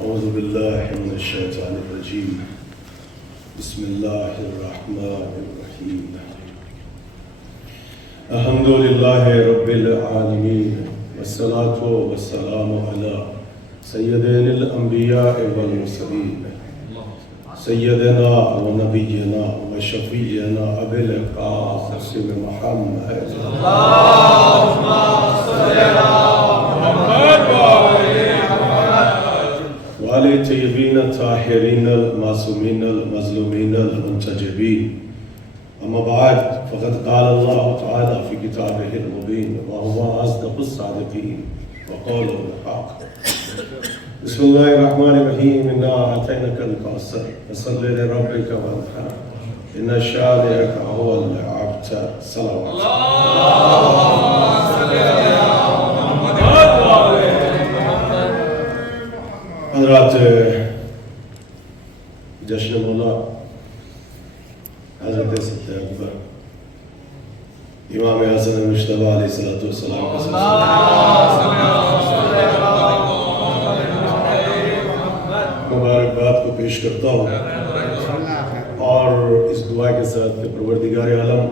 اعوذ باللہ من الشیطان الرجیم بسم اللہ الرحمن الرحیم الحمد للہ رب العالمین والصلاة والسلام علی سیدین الانبیاء والمرسلین سیدنا و نبینا و شفیعنا ابی القاسم محمد اللہم صلی علی محمد وآل طیبین الطاہرین المعصومین المظلومین المنتجبین اما بعد فقد قال اللہ تعالی فی کتابہ المبین وهو اصدق الصادقین وقوله الحق بسم اللہ الرحمن الرحیم انا اعطیناک الکوثر فصل لربک وانحر ان شانئک هو الابتر صلوات اللہم صلی علی محمد حضرات جشن مولا حضرت ست اکبر امام حسن مجتبی علیہ السلام کا مبارکباد کو پیش کرتا ہوں اور اس دعا کے ساتھ کہ پروردگار عالم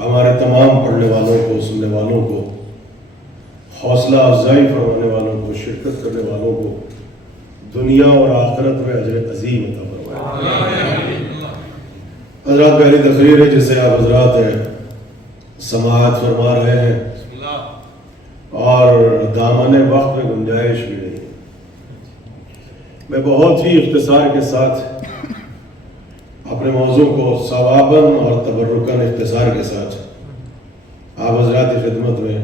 ہمارے تمام پڑھنے والوں کو سننے والوں کو حوصلہ افزائی فرمانے والوں کو شرکت کرنے والوں کو دنیا اور آخرت میں اجر عظیم عطا فرمائے۔ حضرات پہلی تقریر ہے جسے آپ حضرات سماعت فرما رہے ہیں اور دامن وقت میں گنجائش بھی نہیں۔ میں بہت ہی اختصار کے ساتھ اپنے موضوع کو ثواباً اور تبرکاً اختصار کے ساتھ آپ حضرات کی خدمت میں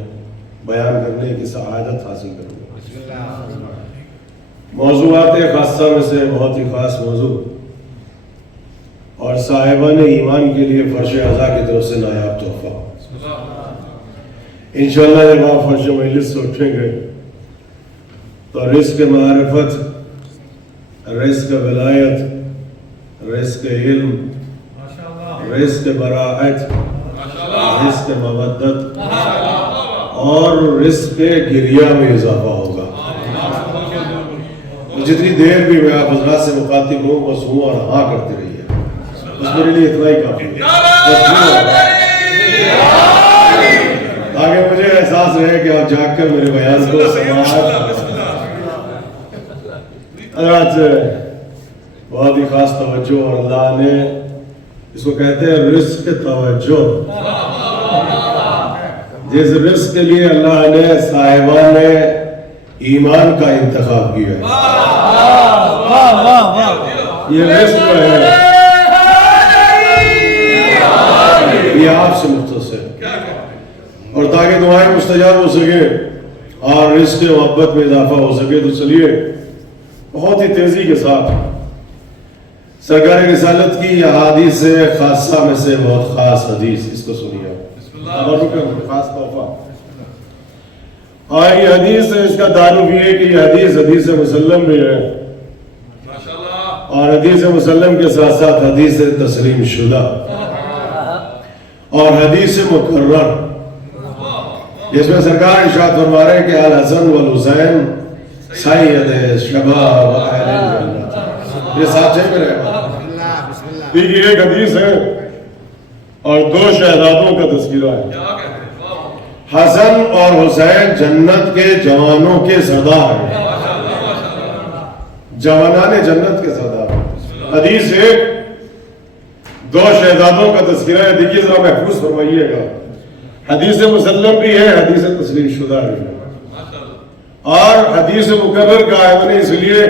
بیان کرنے کی سعادت حاصل کروں گا۔ موضوعات خاصہ میں سے بہت ہی خاص موضوع اور صاحبان ایمان کے لیے فرش عزا کی طرف سے نایاب تحفہ۔ انشاءاللہ جب آپ فرش مجلس سے اٹھیں گے تو رزق معرفت، رزق ولایت، رزق علم، رزق براعت، رزق مودت اور رزق گریہ میں اضافہ ہوگا۔ جتنی دیر بھی میں آپ حضرات سے مخاطب ہوں بس ہوں اور ہاں کرتے رہیے، بس میرے لیے اتنا ہی کافی ہے تاکہ مجھے احساس رہے کہ آپ جاگ کر میرے بیان کو سماعت۔ حضرات بہت ہی خاص توجہ اور اللہ نے اس کو کہتے ہیں رزق توجہ، جس رزق کے لیے اللہ نے صاحبان ایمان کا انتخاب کیا ہے، یہ رزق ہے، یہ آپ سے مختص ہے، اور تاکہ دعائیں مستجاب ہو سکے اور رزق محبت میں اضافہ ہو سکے تو چلیے بہت ہی تیزی کے ساتھ سرکار رسالت کی احادیث سے خاصہ میں سے بہت خاص حدیث، اس کو سنیے خاص تحفہ۔ اور یہ حدیث اس کا تعارف یہ ہے کہ یہ حدیث مسلم بھی ہے، اور حدیث مسلم کے ساتھ ساتھ حدیث تسلیم شدہ اور حدیث مکرر، جس میں سرکار ارشاد فرما رہے ہیں کہ الحسن والحسین سید شباب اہل الجنت۔ یہ ساتھ میں رہے گا، دیکھیے ایک حدیث ہے اور دو شہزادوں کا تذکرہ ہے۔ حسن اور حسین جنت کے جوانوں کے سردار ہیں، جوانان جنت کے سردار۔ حدیث ایک، دو شہزادوں کا تذکرہ ہے، دیکھیے ذرا محفوظ فرمائیے گا۔ حدیث مسلم بھی ہے، حدیث تسلیم شدہ بھی ہے، اور حدیث مکرر کا ہے اس لیے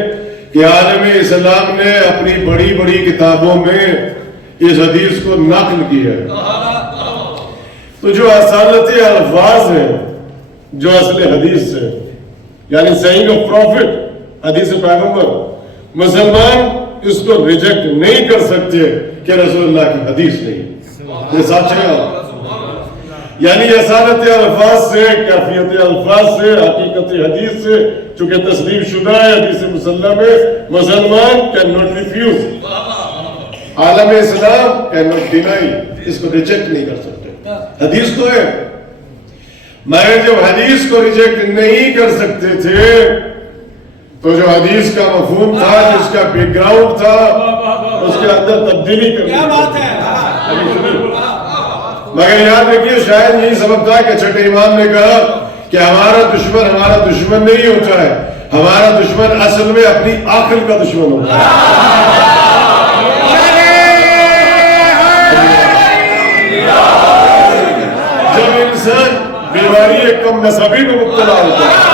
کہ عالم اسلام نے اپنی بڑی بڑی کتابوں میں اس حدیث کو نقل کیا ہے۔ تو جو اصالت الفاظ ہیں جو اصل حدیث سے، یعنی سیئنگ آف پروفٹ، حدیث پیغمبر، مسلمان اس کو ریجیکٹ نہیں کر سکتے کہ رسول اللہ کی حدیث نہیں، یہ سچ ہے۔ یعنی اصالت الفاظ سے، کیفیت الفاظ سے، حقیقت حدیث سے، چونکہ تسلیم شدہ ہے، حدیث مسلم ہے، مسلمان کین ناٹ ریفیوز، عالم اسلام کین ناٹ ڈینائی، اس کو ریجیکٹ نہیں کر سکتے۔ حدیث تو ہے، مگر جب حدیث کو ریجیکٹ نہیں کر سکتے تھے تو جو حدیث کا مفہوم تھا، جس کا بیک گراؤنڈ تھا، اس کے اندر تبدیلی کرنی. کیا بات ہے. مگر یاد رکھیے شاید یہی سبب تھا کہ چھٹے امام نے کہا کہ ہمارا دشمن نہیں ہوتا ہے، ہمارا دشمن اصل میں اپنی عقل کا دشمن ہوتا ہے. جب انسان بیماری کم نصبی میں مبتلا ہوتا ہے،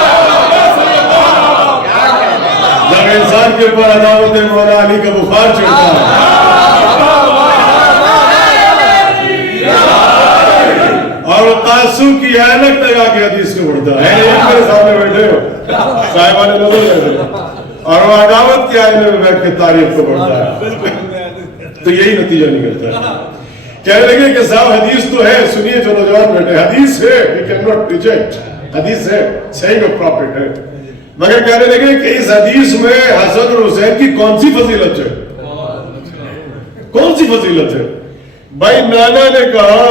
جب انسان کے اوپر عداوت مولا علی کا بخار چڑھتا ہے، اور تعصب کی اینک لگا کے حدیث کو پڑھتا ہے، میرے سامنے بیٹھے ہو صاحبان نظر بیٹھے اور وہ عداوت کی آئینے میں بیٹھ کے تاریخ کو پڑھتا ہے، تو یہی نتیجہ نکلتا ہے. کہنے لگے کہ صاحب حدیث تو ہے، سنیے جو نوجوان بیٹھے، حدیث ہے، we cannot reject، حدیث ہے، saying of prophet ہے، مگر کہنے لگے کہ اس حدیث میں حسن اور حسین کی کون سی فضیلت ہے؟ کون سی فضیلت ہے؟ بھائی نانا نے کہا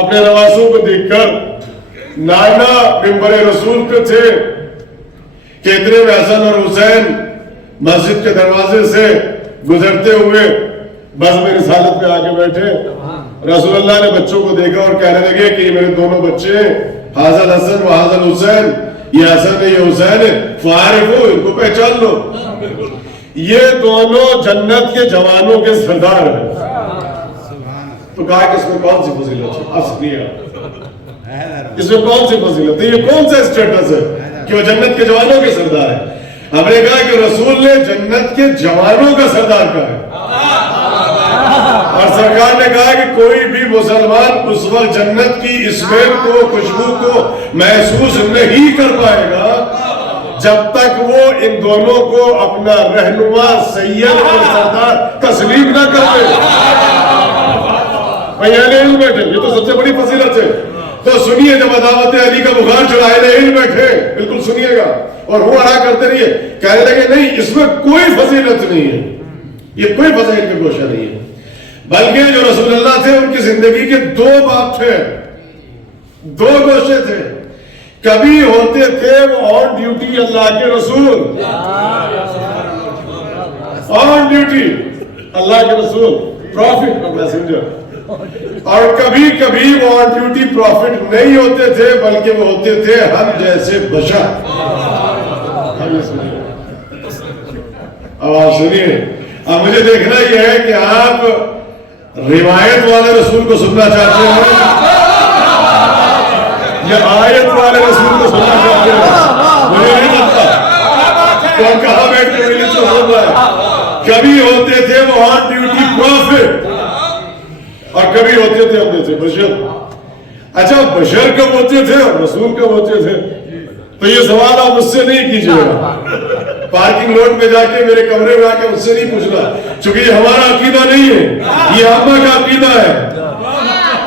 اپنے نواسوں کو دیکھ کر، نانا ممبر رسول پہ تھے کہ اتنے میں حسن اور حسین مسجد کے دروازے سے گزرتے ہوئے بس میں رسالت پہ آگے بیٹھے. رسول اللہ نے بچوں کو دیکھا اور کہنے لگے کہ یہ میرے دونوں بچے ہیں، حاضر حسن و حاضر حسین، یہ حسن ہے یہ حسین ہے، فعارفو، ان کو پہچان لو، یہ دونوں جنت کے جوانوں کے سردار ہیں. تو کہا کہ اس میں کون سی فضیلت ہے؟ آپ سنیے، اس میں کون سی فضیلت ہے؟ یہ کون سا اسٹیٹس ہے کہ وہ جنت کے جوانوں کے سردار ہے؟ ہم نے کہا کہ رسول نے جنت کے جوانوں کا سردار کہا ہے، اور سرکار نے کہا کہ کوئی بھی مسلمان اس وقت جنت کی اسمیل کو، خوشبو کو محسوس نہیں کر پائے گا جب تک وہ ان دونوں کو اپنا رہنما، سید اور سردار تسلیم نہ کر دے. علم بیٹھے، یہ تو سب سے بڑی فضیلت ہے. تو سنیے، جب عداوت علی کا بخار چڑھائے علم بیٹھے، بالکل سنیے گا اور وہ اڑا کرتے رہیے. کہنے لگے نہیں، اس میں کوئی فضیلت نہیں ہے، یہ کوئی فضیلت کا گوشہ نہیں ہے، بلکہ جو رسول اللہ تھے ان کی زندگی کے دو باب تھے، دو گوشے تھے. کبھی ہوتے تھے وہ آن ڈیوٹی اللہ کے رسول، آن ڈیوٹی اللہ کے رسول، پروفٹ اور میسنجر. اور کبھی کبھی وہ آن ڈیوٹی پروفٹ نہیں ہوتے تھے، بلکہ وہ ہوتے تھے ہم جیسے بشر. اب آپ سنیے، اب مجھے دیکھنا یہ ہے کہ آپ روایت والے رسول کو سننا چاہتے ہیں یا آیت والے رسول کو سننا چاہتے ہیں؟ مجھے نہیں لگتا کون کہاں بیٹھ کے میری تو سن رہا ہے. کبھی ہوتے تھے وہ آن ڈیوٹی پروفٹ اور کبھی ہوتے تھے ہم جیسے بشر. اچھا، بشر کب ہوتے تھے اور رسول کب ہوتے تھے؟ تو یہ سوال آپ مجھ سے نہیں کیجئے گا، پارکنگ لوٹ میں جا کے میرے کمرے میں آ کے مجھ سے نہیں پوچھنا، چونکہ یہ ہمارا عقیدہ نہیں ہے، یہ آمہ کا عقیدہ ہے.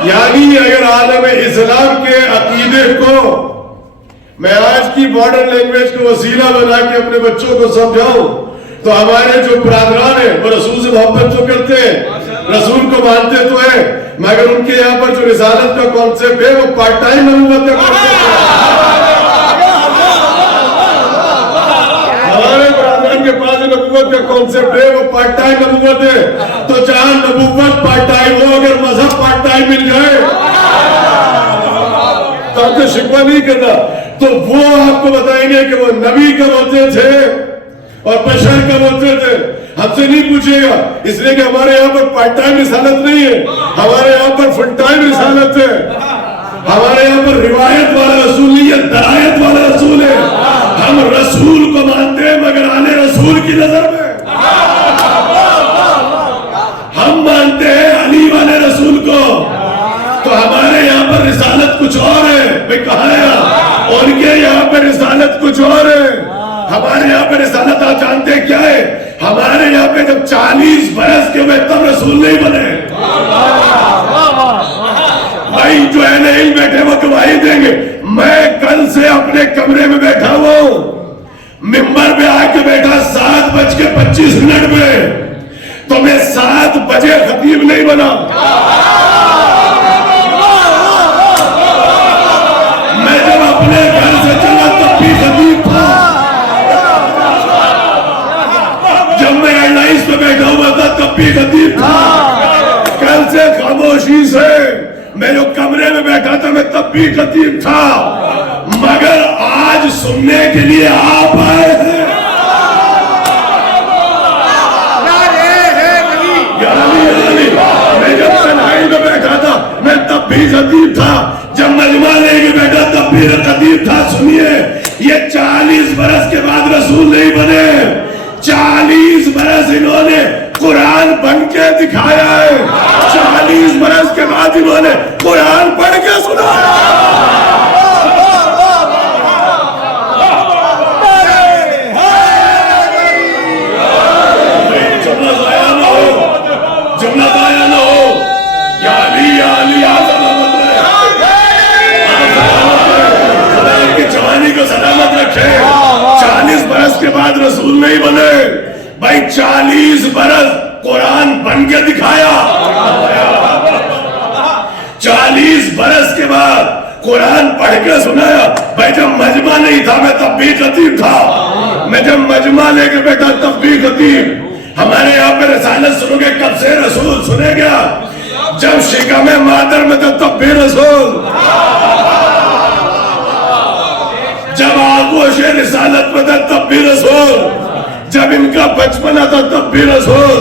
یعنی اگر عالم اسلام کے عقیدے کو میں آج کی ماڈرن لینگویج کو وسیلہ بنا کے اپنے بچوں کو سمجھاؤں تو ہمارے جو برادران ہیں وہ رسول سے محبت تو کرتے ہیں، رسول کو مانتے تو ہیں، مگر ان کے یہاں پر جو رسالت کا کانسیپٹ ہے وہ پارٹ ٹائم نبوت کا کانسیپٹ ہے. ہمارے برادران کے پاس نبوت کا کانسیپٹ ہے وہ پارٹ ٹائم نبوت ہے. تو جہاں نبوت پارٹ ٹائم ہو، اگر مذہب پارٹ ٹائم مل جائے تو ہم سے شکوہ نہیں کرنا. تو وہ آپ کو بتائیں گے کہ وہ نبی کب ہوتے تھے اور بشر کب ہوتے تھے. ہم سے نہیں پوچھے گا، اس لیے کہ ہمارے یہاں پر پارٹ ٹائم رسالت نہیں ہے، ہمارے یہاں پر فل ٹائم رسالت ہے. ہمارے یہاں پر روایت والا رسول نہیں ہے، درایت والا رسول ہے. ہم رسول کو مانتے ہیں مگر آنے رسول کی نظر میں ہم مانتے ہیں علی والے رسول کو. تو ہمارے یہاں پر رسالت کچھ اور ہے. میں کہا ہے ان کے یہاں پر رسالت کچھ اور ہے. ہمارے یہاں پہ رسالت آپ جانتے ہیں کیا ہے؟ ہمارے یہاں پہ جب 40 برس کے ہوئے تب رسول نہیں بنے. بھائی جو اہل علم بیٹھے وہ گواہی دیں گے. میں کل سے اپنے کمرے میں بیٹھا ہوں، ممبر پہ آ کے بیٹھا 7:25 پہ، تو میں 7 بجے خطیب نہیں بنا. میں جب اپنے گھر سے چلا تب بھی خطیب تھا. بھی خطیب تھا. کل سے خاموشی سے میں جو کمرے میں بیٹھا تھا میں تب بھی خطیب تھا, مگر آج سننے کے لیے آپ آئے ہیں. میں جب تنہائی میں بیٹھا تھا میں تب بھی خطیب تھا, جب مجمع لے کے بیٹھا تب بھی خطیب تھا. سنیے, یہ 40 برس کے بعد رسول نہیں بنے, 40 برس انہوں نے قرآن بن کے دکھایا ہے, 40 برس کے بعد انہوں نے قرآن پڑھ کے سنایا. جوانی کو سلامت رکھے. 40 برس کے بعد رسول نہیں بنے بھائی, 40 برس قرآن بن کے دکھایا. 40 برس کے بعد قرآن پڑھ کے سنایا. بھائی جب مجمع نہیں تھا میں تب بھی خطیب تھا, میں جب مجمع لے کے بیٹھا تب بھی خطیب. ہمارے یہاں پہ رسالت سنو گے کب سے رسول سنے گا, جب شکم مادر میں تھا تب بھی رسول, جب آغوش رسالت میں تھا تب بھی رسول, جب ان کا بچپنا تھا تب بھی رسول,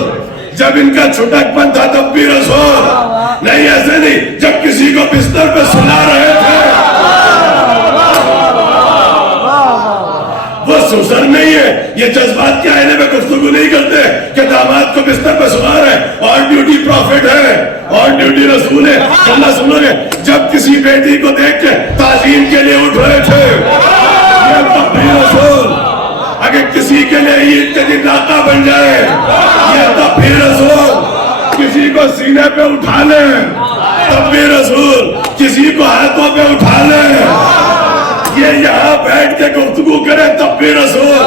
جب ان کا چھٹکپن تھا تب بھی رسول. نہیں ایسے نہیں, جب کسی کو بستر پہ سلا رہے تھے وہ سوسر نہیں ہے. یہ جذبات کے آئینے میں گفتگو نہیں کرتے کہ داماد کو بستر پہ سلا رہے اور ڈیوٹی پروفٹ ہے اور ڈیوٹی رسول ہے. اللہ سنو گے, جب کسی بیٹی کو دیکھ کے تعظیم کے لیے اٹھ رہے تھے یہ تب بھی رسول. اگر کسی کے لیے عید کے دن لاقہ بن جائے یہ تب بھی رسول. کسی کو سینے پہ اٹھا لیں تب بھی رسول, کسی کو ہاتھوں پہ اٹھا لیں, یہ یہاں بیٹھ کے گفتگو کرے تب بھی رسول,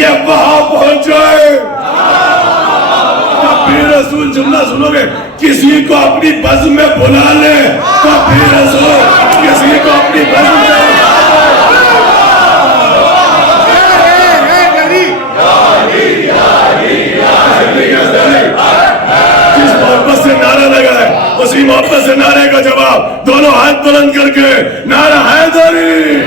یہ وہاں پہنچ جائے تب بھی رسول. جملہ سنو گے, کسی کو اپنی بزم میں بلا لے تب بھی رسول, کسی کو اپنی بزم میں جس محبت سے نعرہ لگائے اسی محبت سے نعرے کا جواب دونوں ہاتھ بلند کر کے نعرہ حیدری.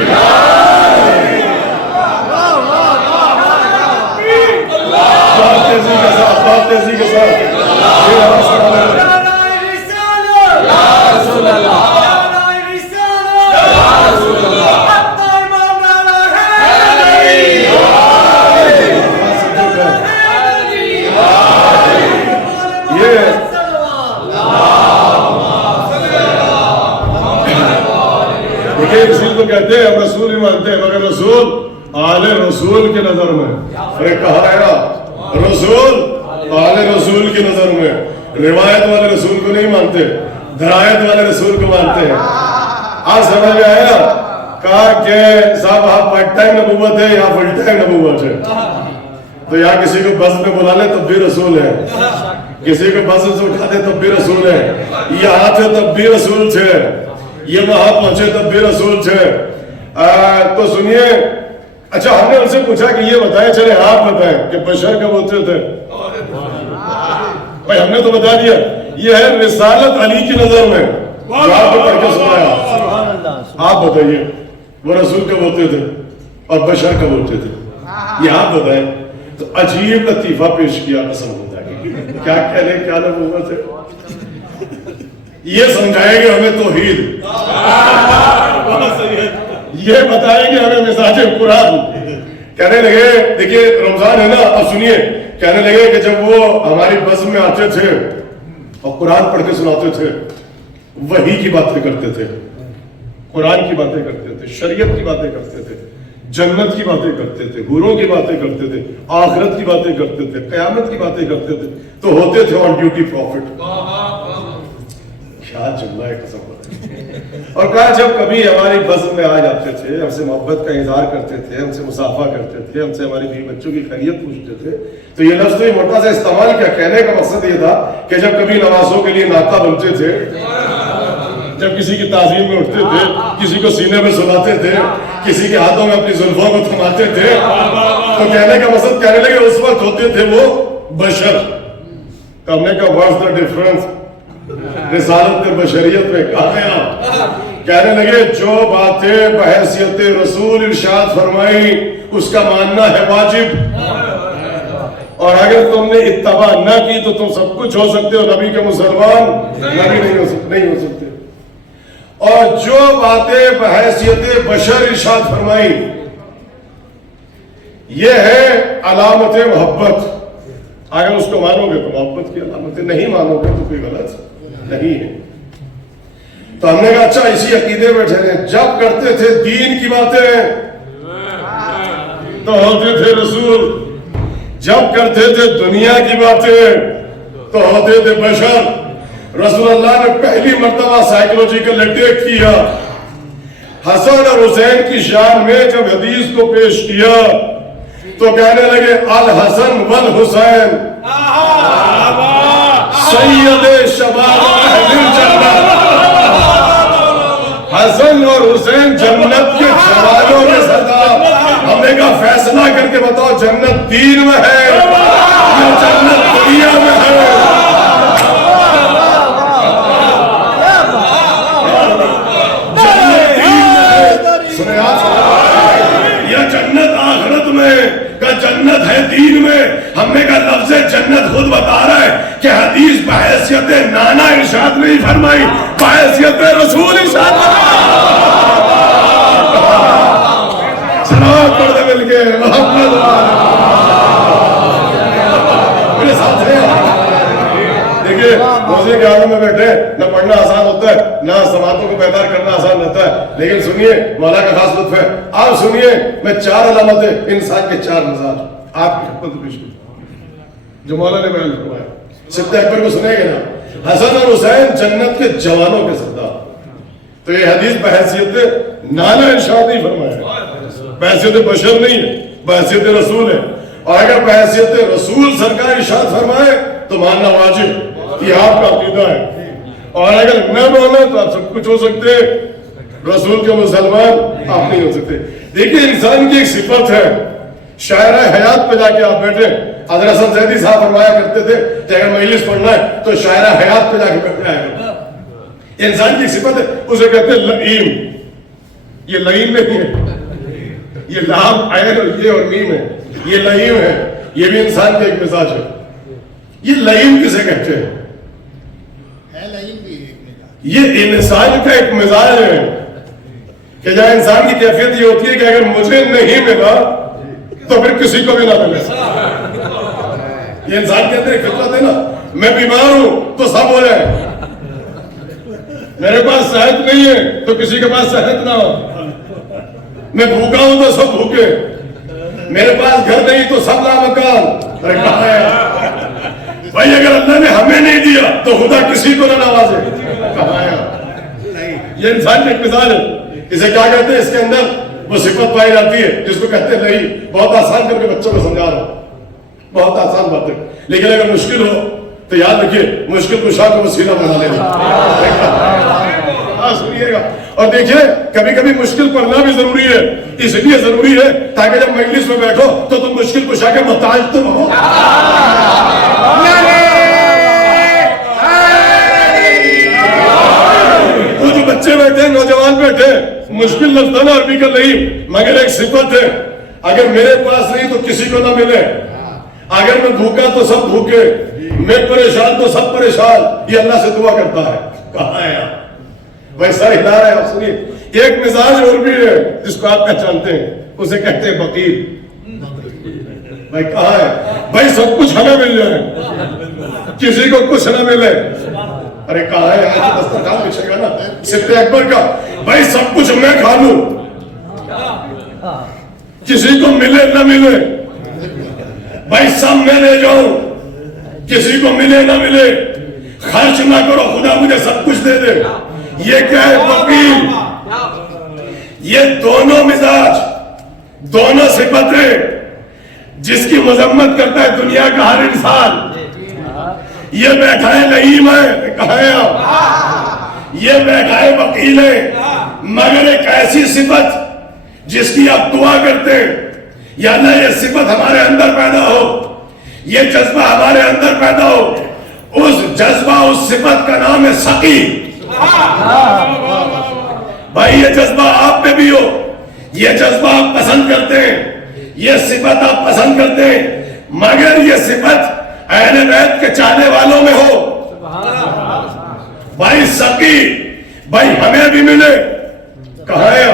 بہت تیزی کے ساتھ, بہت تیزی کے ساتھ. کسی کو کہتے ہیں ہم رسول ہی مانتے ہیں, مگر رسول آل رسول کی نظر میں فرق کہا ہے نا, رسول آل رسول کی نظر میں. روایت والے رسول کو نہیں مانتے, درایت والے رسول کو مانتے ہیں. آپ سمجھ میں آیا, کہا کہ صاحب آپ پارٹ ٹائم نبوت ہے یا فل ٹائم نبوت ہے, تو یہاں کسی کو بس میں بلا لے تب بھی رسول ہے, کسی کو بس سے اٹھا دے تب بھی رسول ہے, یہاں تھے تب بھی رسول تھے, یہ وہاں پہنچے تب بھی رسول تھے. تو سنیے, اچھا ہم نے ان سے پوچھا کہ یہ بتائیں, چلے آپ بتائیں کہ بشر کب ہوتے تھے. بھائی ہم نے تو بتا دیا, یہ ہے رسالت علی کی نظر میں, آپ کو پڑھ کے سنایا. آپ بتائیے وہ رسول کب ہوتے تھے اور بشر کب ہوتے تھے, یہ آپ بتائیں. تو عجیب لطیفہ پیش کیا, قسم ہوتا ہے کیا کہہ رہے, کیا نبوت ہے, یہ سمجھائیں گے ہمیں توحید, یہ بتائیں گے ہمیں مزاج قرآن. کہنے لگے, دیکھیے رمضان ہے نا, اب سنیے, کہنے لگے کہ جب وہ ہماری بزم میں آتے تھے اور قرآن پڑھ کے سناتے تھے, وحی کی باتیں کرتے تھے, قرآن کی باتیں کرتے تھے, شریعت کی باتیں کرتے تھے, جنت کی باتیں کرتے تھے, حوروں کی باتیں کرتے تھے, آخرت کی باتیں کرتے تھے, قیامت کی باتیں کرتے تھے, تو ہوتے تھے آن ڈیوٹی پروفٹ. کیا جملہ ہے, قسم. اور کہا جب کبھی ہماری بزم میں آ جاتے تھے, ہم سے محبت کا اظہار کرتے تھے, ہم سے مصافحہ کرتے تھے, ہم سے ہماری بیوی بچوں کی خیریت پوچھتے تھے, تو یہ لفظ تو موٹا سا استعمال کیا, کہنے کا مقصد یہ تھا کہ جب کبھی نوازوں کے لیے ناطہ بنتے تھے, جب کسی کی تعظیم میں اٹھتے تھے, کسی کو سینے میں سلاتے تھے, کسی کے ہاتھوں میں اپنی زلفوں کو تھماتے تھے, تو کہنے کا مقصد کہنے لگے اس وقت ہوتے تھے وہ بشر. تو ہم نے کہا واٹس دا ڈفرنس رسالت بشریت میں؟ کہنے لگے جو باتیں بحیثیت رسول ارشاد فرمائی اس کا ماننا ہے واجب، اور اگر تم نے اتباع نہ کی تو تم سب کچھ ہو سکتے ہو، نبی کے مسلمان نبی نہیں ہو سکتے۔ اور جو باتیں بحیثیت بشر ارشاد فرمائی یہ ہے علامت محبت، اگر اس کو مانو گے تو محبت کی علامت، نہیں مانو گے تو کوئی غلط نہیں ہے۔ تو ہم نے کہا اچھا اسی عقیدے بیٹھے ہیں، جب کرتے تھے دین کی باتیں تو ہوتے تھے رسول، جب کرتے تھے دنیا کی باتیں تو ہوتے تھے بشر۔ رسول اللہ نے پہلی مرتبہ سائیکولوجیکل اٹیک کیا، حسن اور حسین کی شان میں جب حدیث کو پیش کیا تو کہنے لگے الحسن والحسین سید شباب اہل الجنہ، حسن اور حسین جنت کے جوانوں کے سردار۔ ہم نے کہا فیصلہ کر کے بتاؤ جنت دین میں ہے یا جنت دنیا میں ہے؟ جنت دین میں ہے سنے آپ، یا جنت آخرت میں؟ کہ جنت ہے دین میں۔ ہم نے کہا لفظ جنت خود بتا رہا ہے کہ حدیث بحیثیت نانا ارشاد نہیں فرمائی، بحیثیت رسول ارشاد سلام پڑھ دے مل کے محمد میرے ساتھ ہیں۔ دیکھیے روزے کے عالم میں بیٹھے، نہ پڑھنا آسان ہوتا ہے نہ سماعتوں کو بیدار کرنا آسان ہوتا ہے، لیکن سنیے مولا کا خاص لطف ہے۔ آپ سنیے میں 4 علامتیں انسان کے 4 مزاج آپ کی خدمت پیش کرتا ہوں جو مولا نے بیان فرمایا۔ سبت اکبر کو سنیں گے نا، حسن اور حسین جنت کے جوانوں کے سردار۔ تو یہ حدیث بحیثیت نانا ارشاد نہیں فرمایا، بحیثیت بشر نہیں ہے، بحیثیت رسول ہے۔ اور اگر بحیثیت رسول سرکار ارشاد فرمائے تو ماننا واجب، یہ آپ کا عقیدہ ہے۔ اور اگر نہ مانا تو آپ سب کچھ ہو سکتے، رسول کے مسلمان آپ نہیں ہو سکتے۔ دیکھیے انسان کی ایک صفت ہے، شاعرہ حیات پہ جا کے آپ بیٹھے، حضرت حسن زیدی صاحب فرمایا کرتے تھے کہ اگر مجلس پڑھنا ہے تو شاعرہ حیات پہ جا کے بیٹھ جائے گا۔ انسان کی صفت ہے، اسے کہتے ہیں لئیم۔ یہ لئیم نہیں ہے، یہ لام عین اور یہ اور میم ہے، یہ لئیم ہے، یہ بھی انسان کا ایک مزاج ہے۔ یہ لئیم کسے کہتے ہیں؟ یہ انسان کا ایک مزاج ہے کہ جہاں انسان کی کیفیت یہ ہوتی ہے کہ اگر مجھے نہیں ملا تو پھر کسی کو بھی نہ ملے۔ یہ انسان کے اندر ایک فطرت ہے نا، میں بیمار ہوں تو سب ہو جائے، میرے پاس صحت نہیں ہے تو کسی کے پاس صحت نہ ہو، میں بھوکا ہوں تو سب بھوکے، میرے پاس گھر نہیں تو سب لامکان۔ ارے کہاں ہے بھائی، اگر اللہ نے ہمیں نہیں دیا تو خدا کسی کو نہ نوازے، کہاں ہے؟ یہ انسان کا ایک مثال ہے۔ اسے کیا کہتے ہیں؟ اس کے اندر وہ صفت پائی جاتی ہے جس کو کہتے ہیں نہیں۔ بہت آسان کر کے بچوں کو سمجھا رہا ہوں، بہت آسان بات ہے، لیکن اگر مشکل ہو تو یاد رکھیے مشکل کشا کو وسیلہ بنا لینا۔ سنیے گا اور دیکھیے کبھی کبھی مشکل پڑھنا بھی ضروری ہے، اس لیے ضروری ہے تاکہ جب مجلس میں بیٹھو تو تم مشکل کشا کے محتاج تم ہو۔ وہ جو بچے بیٹھے، نوجوان بیٹھے، مشکل لفظ نا عربی کا نہیں، مگر ایک صفت ہے، اگر میرے پاس نہیں تو کسی کو نہ ملے، اگر میں بھوکا تو سب بھوکے، میں پریشان تو سب پریشان، یہ اللہ سے دعا کرتا ہے۔ کہاں ہے آپ بھائی؟ سر ہلا رہے ہیں آپ، سنیے۔ ایک مزاج اور بھی ہے جس کو آپ پہچانتے ہیں، اسے کہتے ہیں بخیل۔ بھائی کہاں ہے بھائی؟ سب کچھ ہمیں مل جائے کسی کو کچھ نہ ملے۔ ارے کہاں ہے؟ آج دسترخوان بچھے گا نا سبت اکبر کا، بھائی سب کچھ میں کھا لوں، کسی کو ملے نہ ملے، بھائی سب میں لے جاؤں، کسی کو ملے نہ ملے، خرچ نہ کرو، خدا مجھے سب کچھ دے دے۔ یہ کیا ہے؟ وکیل۔ یہ دونوں مزاج، دونوں صفتیں جس کی مذمت کرتا ہے دنیا کا ہر انسان۔ یہ بیٹھا ہے لئیم ہے، کہاں ہے آپ؟ یہ بیٹھا ہے وکیل ہے، مگر ایک ایسی صفت جس کی آپ دعا کرتے ہیں یا اللہ یہ صفت ہمارے اندر پیدا ہو، یہ جذبہ ہمارے اندر پیدا ہو، اس جذبہ اس صفت کا نام ہے سقی. بھائی یہ جذبہ آپ میں بھی ہو, یہ جذبہ آپ پسند کرتے ہیں, یہ صفت آپ پسند کرتے ہیں, مگر یہ صفت اہل بیت کے چاہنے والوں میں ہو. بھائی سقی, بھائی ہمیں بھی ملے, کہاں ہے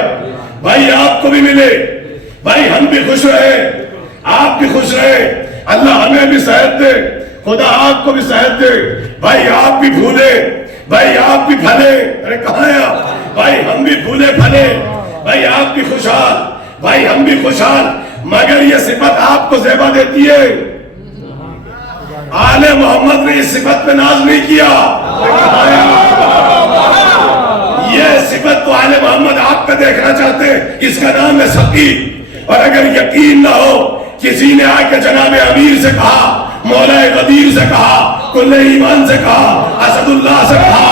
بھائی آپ کو بھی ملے, بھائی ہم بھی خوش رہے, آپ بھی خوش رہے, اللہ ہمیں بھی صحت دے, خدا آپ کو بھی صحت دے. بھائی آپ بھی بھولے, بھائی آپ بھی پھلے, ارے کہاں ہے آپ, بھائی ہم بھی بھولے پھلے, بھائی آپ بھی خوشحال, بھائی ہم بھی خوشحال, مگر یہ صفت آپ کو زیبا دیتی ہے. آل محمد نے اس صفت پہ ناز نہیں کیا. یہ صفت تو آل محمد آپ پہ دیکھنا چاہتے ہیں, اس کا نام ہے سقی. اور اگر یقین نہ ہو, کسی نے آ کے جناب امیر سے کہا, مولا غدیر سے کہا, کل ایمان سے کہا, اسد اللہ سے کہا,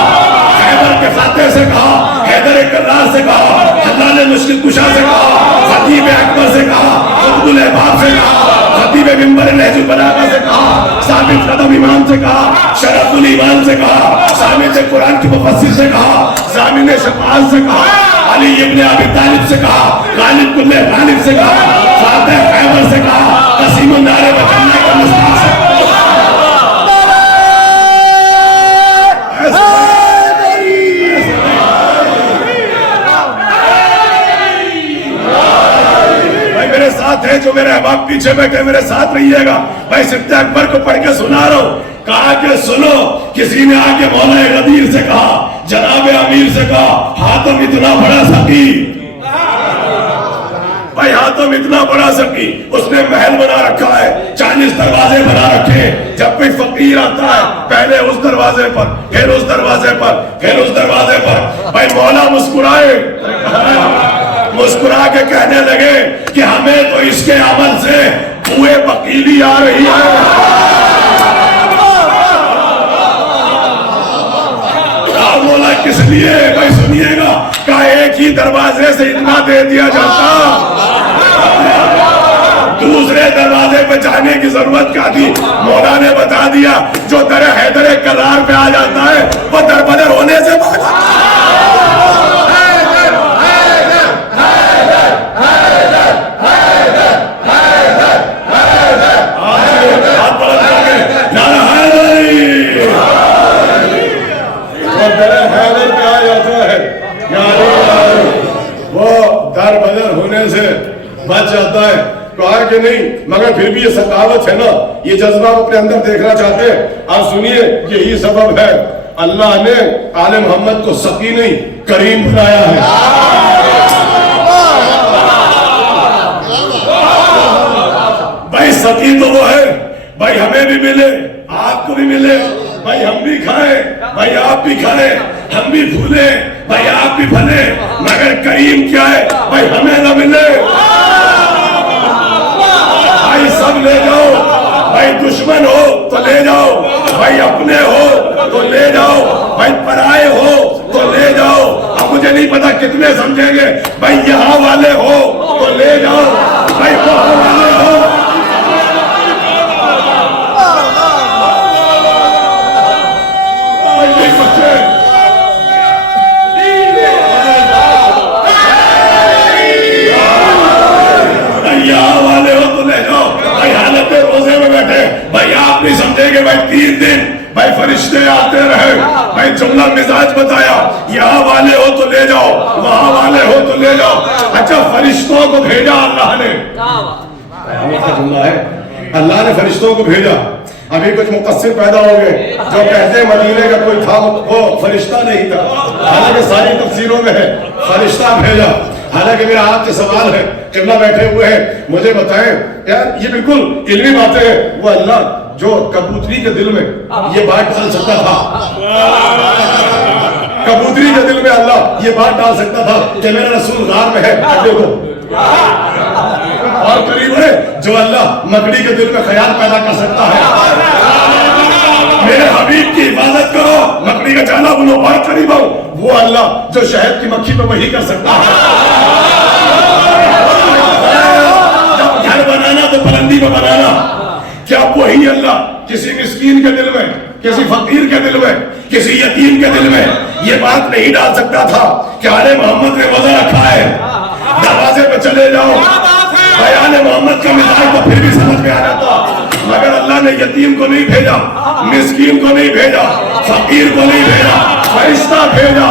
حیدر کے فاتح سے کہا, حیدر کرار سے کہا, اللہ نے مشکل کشا سے کہا, خطیب اکبر سے کہا, قطب الحباب سے کہا, خطیب منبر نہج البلاغہ سے کہا, ثابت قدم امام سے کہا, شرف الایمان سے کہا, سامع قرآن کی مفسر سے کہا, ضامن شفاعت سے کہا, علی ابن ابی طالب سے کہا, غالب کل غالب سے کہا, فاتح خیبر سے کہا, قسیم النار بچانے کا مصطفیٰ سے کہا. میرے ساتھ ہے جو میرے احباب پیچھے بیٹھے, میرے ساتھ رہیے گا. میں صفت اکبر کو پڑھ کے سنا رہا ہوں. کہا کہ سنو, کسی نے آ کے مولا غدیر سے کہا, جناب امیر سے کہا, حاتم اتنا بڑا سقی, بھائی حاتم اتنا بڑا سقی, اس نے محل بنا رکھا ہے, 40 دروازے بنا رکھے. جب کوئی فقیر آتا ہے پہلے اس دروازے پر, پھر اس دروازے پر, پھر اس دروازے پر. بھائی مولا مسکرائے, مسکرا کے کہنے لگے کہ ہمیں تو اس کے عمل سے بوئے بقیلی آ رہی ہے. مولا کس لیے, بھائی سنیے گا, کہا ایک ہی دروازے سے اتنا دے دیا جاتا, دوسرے دروازے پہ جانے کی ضرورت کیا تھی. مولا نے بتا دیا, جو در حیدر کرار پہ آ جاتا ہے وہ در بدر ہونے سے بھاگ جاتا ہے. بچ جاتا ہے. کہا کہ نہیں, مگر پھر بھی یہ سخاوت ہے نا, یہ جذبہ اپنے اندر دیکھنا چاہتے ہیں. آپ سنیے, یہی سبب ہے اللہ نے آل محمد کو سقی نہیں کریم بنایا ہے. بھائی سقی تو وہ ہے, بھائی ہمیں بھی ملے, آپ کو بھی ملے, بھائی ہم بھی کھائیں, بھائی آپ بھی کھائیں, ہم بھی بھولے, بھائی آپ بھی بھلے, مگر کریم کیا ہے, بھائی ہمیں نہ ملے. بھائی سب لے جاؤ, بھائی دشمن ہو تو لے جاؤ, بھائی اپنے ہو تو لے جاؤ, بھائی پرائے ہو تو لے جاؤ. اب مجھے نہیں پتا کتنے سمجھیں گے, بھائی یہاں والے ہو تو لے جاؤ, بھائی وہاں والے ہو. بھائی آپ نہیں سمجھیں گے, بھائی 3 دن بھائی فرشتے آتے رہے, بھائی جملہ مزاج بتایا, یہاں والے ہو تو لے جاؤ, وہاں والے ہو تو لے جاؤ. اچھا فرشتوں کو بھیجا اللہ نے, جملہ ہے, اللہ نے فرشتوں کو بھیجا. ابھی کچھ مقصر پیدا ہو گئے جو کہتے ہیں مدینے کا کوئی تھا, وہ فرشتہ نہیں تھا, حالانکہ ساری تفسیروں میں ہے فرشتہ بھیجا. حالانکہ میرا آپ سے سوال ہے, قبلہ بیٹھے ہوئے ہیں, مجھے بتائیں یار, یہ بالکل علمی باتیں ہیں, وہ اللہ جو کبوتری کے دل میں یہ بات ڈال سکتا تھا, کبوتری کے دل میں اللہ یہ بات ڈال سکتا تھا کہ میرا رسول غار میں ہے, اڈے کو, اور قریب ہے جو اللہ مکڑی کے دل میں خیال پیدا کر سکتا ہے, میرے حبیب کی حفاظت کرو, مکڑی کا جالا بنو, بہت قریب ہو, وہ اللہ جو شہد کی مکھی پہ وہی کر سکتا ہے. جب گھر بنانا تو پرندی پہ بنانا, کیا وہی اللہ کسی مسکین کے دل میں کسی فقیر کے دل میں، کسی یتیم کے دل میں یہ بات نہیں ڈال سکتا تھا کہ آل محمد نے وضع رکھا ہے، دروازے پہ چلے جاؤ، بیان محمد کا مزاج تو پھر بھی سمجھ میں آ جاتا، مگر اللہ نے یتیم کو نہیں بھیجا، مسکین کو نہیں بھیجا، فقیر کو نہیں بھیجا، فرشتہ بھیجا،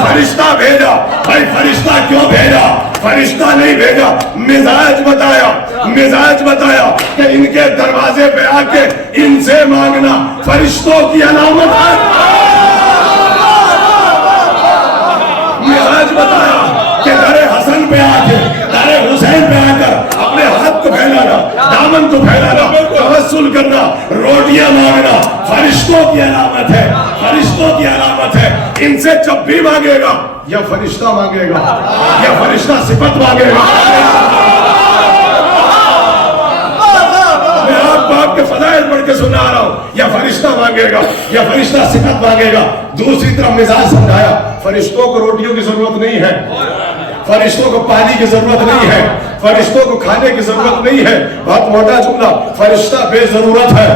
فرشتہ بھیجا۔ بھائی فرشتہ کیوں بھیجا؟ فرشتہ نہیں بھیجا، مزاج بتایا، مزاج بتایا کہ ان کے دروازے پہ آ کے ان سے مانگنا فرشتوں کی علامت ہے۔ مزاج بتایا کہ در حسن پہ آ کے، در حسین پہ آ کر اپنے ہاتھ کو پھیلانا، دامن کو پھیلانا، توسل کرنا، روٹیاں مانگنا فرشتوں کی علامت ہے، فرشتوں کی علامت ہے۔ ان سے جب بھی مانگے گا یا فرشتہ مانگے گا یا فرشتہ صفت مانگے گا۔ میں آپ کے فضائل پڑھ کے سنا رہا ہوں، یا فرشتہ مانگے گا یا فرشتہ صفت مانگے گا۔ دوسری طرف مزاج سمجھایا، فرشتوں کو روٹیوں کی ضرورت نہیں ہے، فرشتوں کو پانی کی ضرورت نہیں ہے، فرشتوں کو کھانے کی ضرورت نہیں ہے۔ بہت موٹا جملہ، فرشتہ بے ضرورت ہے،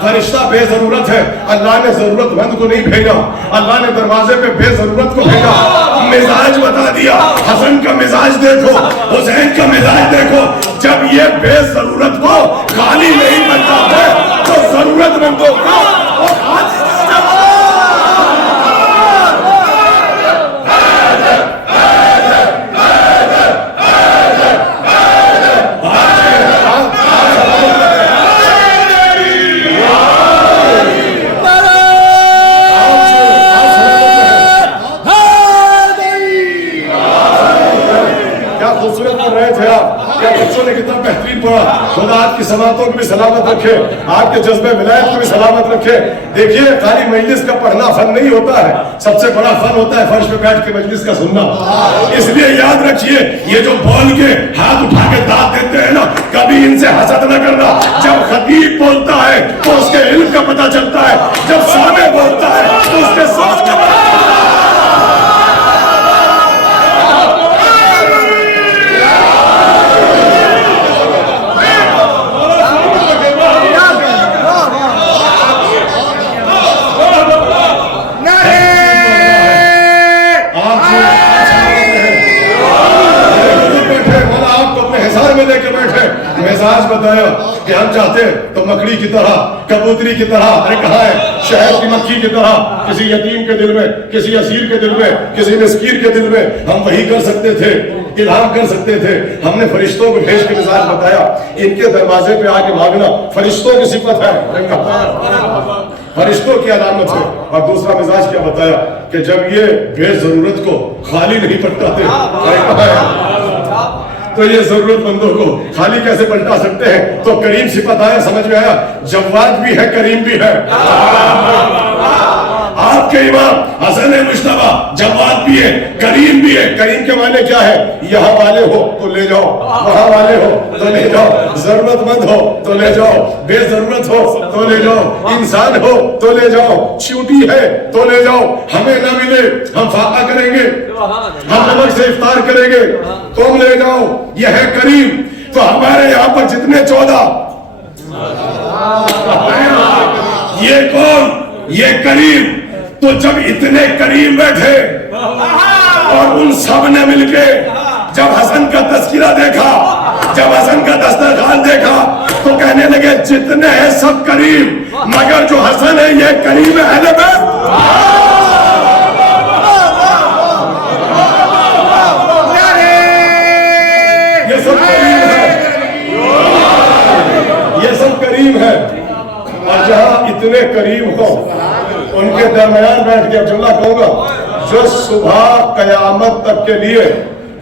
فرشتہ بے ضرورت ہے۔ اللہ نے ضرورت مند کو نہیں بھیجا، اللہ نے دروازے پہ بے ضرورت کو بھیجا۔ مزاج بتا دیا، حسن کا مزاج دیکھو، حسین کا مزاج دیکھو، جب یہ بے ضرورت کو خالی نہیں بنتا ہے تو ضرورت مندوں کو خدا آپ کی سماعتوں کو بھی سلامت رکھے، آپ کے جذبہ ولایت کو بھی سلامت رکھے۔ دیکھیے خالی مجلس کا پڑھنا فن نہیں ہوتا ہے، سب سے بڑا فن ہوتا ہے فرش پہ بیٹھ کے مجلس کا سننا۔ اس لیے یاد رکھیے، یہ جو بول کے ہاتھ اٹھا کے داد دیتے ہیں نا، کبھی ان سے حسد نہ کرنا۔ جب خطیب بولتا ہے تو اس کے علم کا پتہ چلتا ہے، جب سامع بولتا ہے تو اس کے سوچ کا پتہ چلتا ہے۔ لے کے بیٹھے مزاج بتایا کہ ہم چاہتے تو مکڑی کی طرح، کبوتری کی طرح، ارے کہاں ہے شہد کی مکھی کی طرح، کسی یتیم کے دل میں، کسی اسیر کے دل میں، کسی مسکین کے دل میں ہم وہی کر سکتے تھے، الہام کر سکتے تھے۔ ہم نے فرشتوں کو بھیج کے مزاج بتایا، ان کے دروازے پہ آ کے مانگنا فرشتوں کی صفت ہے، فرشتوں کی علامت ہے۔ اور دوسرا مزاج کیا بتایا کہ جب یہ بے ضرورت کو خالی نہیں پلٹاتے، تو یہ ضرورت مندوں کو خالی کیسے پلٹا سکتے ہیں؟ تو کریم صفت آیا، سمجھ میں آیا، جواد بھی ہے کریم بھی ہے۔ آپ کے امام حسن مجتبیٰ جواد بھی ہے کریم بھی ہے۔ کریم کے معنی کیا ہے؟ یہاں والے ہو تو لے جاؤ، وہاں والے ہو تو لے جاؤ، ضرورت مند ہو تو لے جاؤ، بے ضرورت ہو تو لے جاؤ، انسان ہو تو لے جاؤ، چیوٹی ہے تو لے جاؤ، ہمیں نہ ملے ہم فاقہ کریں گے، ہم نمک سے افطار کریں گے، تم لے جاؤ، یہ ہے کریم۔ تو ہمارے یہاں پر جتنے 14 یہ کون؟ یہ کریم۔ تو جب اتنے کریم بیٹھے اور ان سب نے مل کے جب حسن کا تذکرہ دیکھا، جب حسن کا دسترخوان دیکھا تو کہنے لگے جتنے ہیں سب کریم، مگر جو حسن ہے یہ کریم اہل بیت۔ یہ سب کریم ہے، یہ سب کریم ہے۔ اور جہاں اتنے کریم ہو ان کے درمیان بیٹھ کے جملہ کہوں گا، جو صبح قیامت تک کے لیے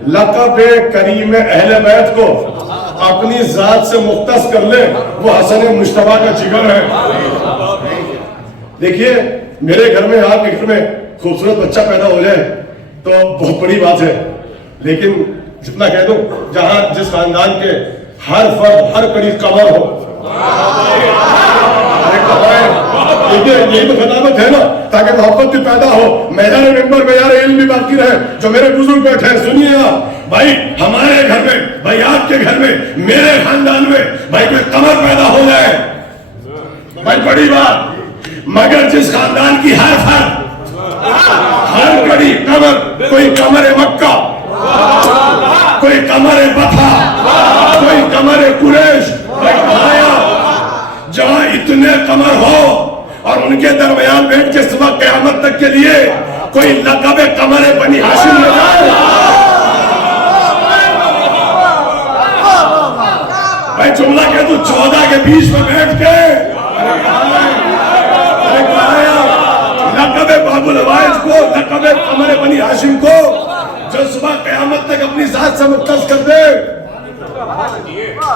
لقب کریم اہل بیت کو اپنی ذات سے مختص کر لے، وہ حسن مجتبیٰ کا جگر ہے۔ دیکھیے میرے گھر میں، آپ کے گھر میں خوبصورت بچہ پیدا ہو جائے تو بہت بڑی بات ہے، لیکن جتنا کہہ دوں جہاں جس خاندان کے ہر فرد ہر قریب کمر ہو، یہی تو خدمت ہے نا، تاکہ محبت بھی پیدا ہو، میدان ممبر معیار علم بھی باقی رہے۔ جو میرے بزرگ بیٹھے ہیں سنیے آپ، بھائی ہمارے گھر میں، بھائی آپ کے گھر میں، میرے خاندان میں بھائی کوئی قمر پیدا ہو جائے، بھائی بڑی بات، مگر جس خاندان کی ہر فرد ہر کڑی قمر، کوئی قمر مکہ، کوئی قمر بطھا، کوئی قمر قریش، جہاں اتنے قمر ہو اور ان کے درمیان بیٹھ کے صبح قیامت تک کے لیے کوئی لقب قمر بنی ہاشم لے جائے، بھائی جملہ کہ تو 14 کے بیچ میں بیٹھ کے لقب باب الوائج کو، لقب قمر بنی ہاشم کو جو صبح قیامت تک اپنی ذات سے مختص کر دے،